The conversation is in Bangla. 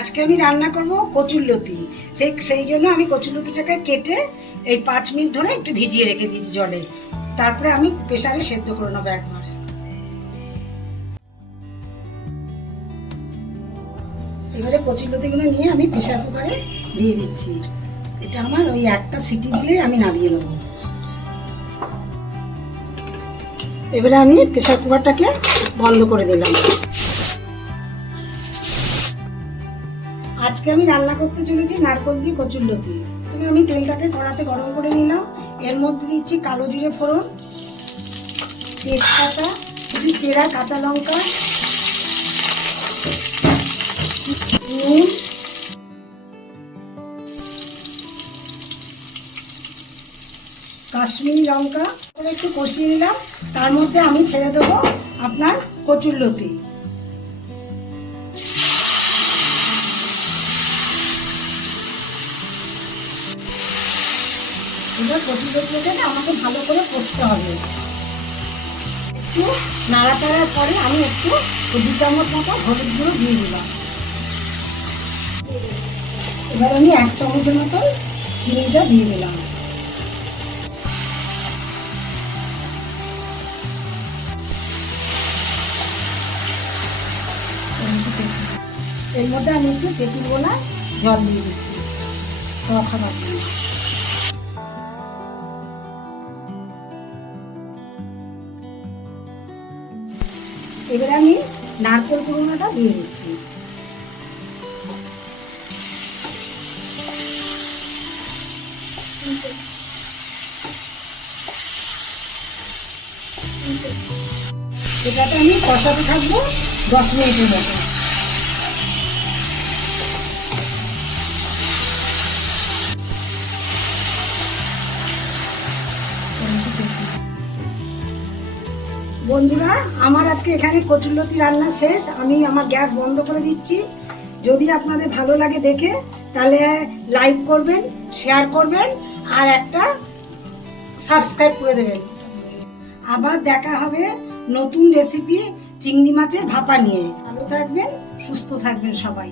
আজকে আমি রান্না করব কচুরলতি। সেই জন্য আমি কচুরলতিটাকে কেটে এই 5 মিনিট ধরে একটু ভিজিয়ে রেখে দিয়েছি জলে। তারপরে আমি প্রেসারে সেদ্ধ করে নেবো একবার। এবারে কচুরলতিগুলো নিয়ে আমি প্রেসার কুকারে দিয়ে দিচ্ছি। এটা আমার ওই একটা সিটি দিলে আমি নামিয়ে নেবো। এবারে আমি প্রেসার কুকারটাকে বন্ধ করে দিলাম। আজকে আমি রান্না করতে চলেছি নারকোল দিয়ে কচুরলতি। তবে আমি তেলটাকে কড়াতে গরম করে নিলাম। এর মধ্যে দিচ্ছি কালো জিরে ফোড়ন, তেজপাতা, কিছু চেরা কাঁচা লঙ্কা, নুন, কাশ্মীরি লঙ্কা একটু কষিয়ে নিলাম। তার মধ্যে আমি ছেড়ে দেবো আপনার কচুরলতি। এবার কচুরলতিটাকে আমাকে ভালো করে কষতে হবে। একটু নাড়াচাড়ার পরে আমি একটু 2 চামচ মতো হলুদ গুঁড়ো দিয়ে দিলাম। এবার আমি 1 চামচের মতো চিনিটা দিয়ে দিলাম। এর মধ্যে আমি একটু তেঁতুল গোলা জল দিয়ে দিচ্ছি খাবার জন্য। এবারে আমি নারকেল কুড়োনোটা দিয়ে দিচ্ছি। এটাতে আমি কষাতে থাকবো 10 মিনিটের মতো। বন্ধুরা, আমার আজকে এখানে কচুরলতি রান্না শেষ। আমি আমার গ্যাস বন্ধ করে দিচ্ছি। যদি আপনাদের ভালো লাগে দেখে, তাহলে লাইক করবেন, শেয়ার করবেন আর একটা সাবস্ক্রাইব করে দেবেন। আবার দেখা হবে নতুন রেসিপি চিংড়ি মাছের ভাপা নিয়ে। ভালো থাকবেন, সুস্থ থাকবেন সবাই।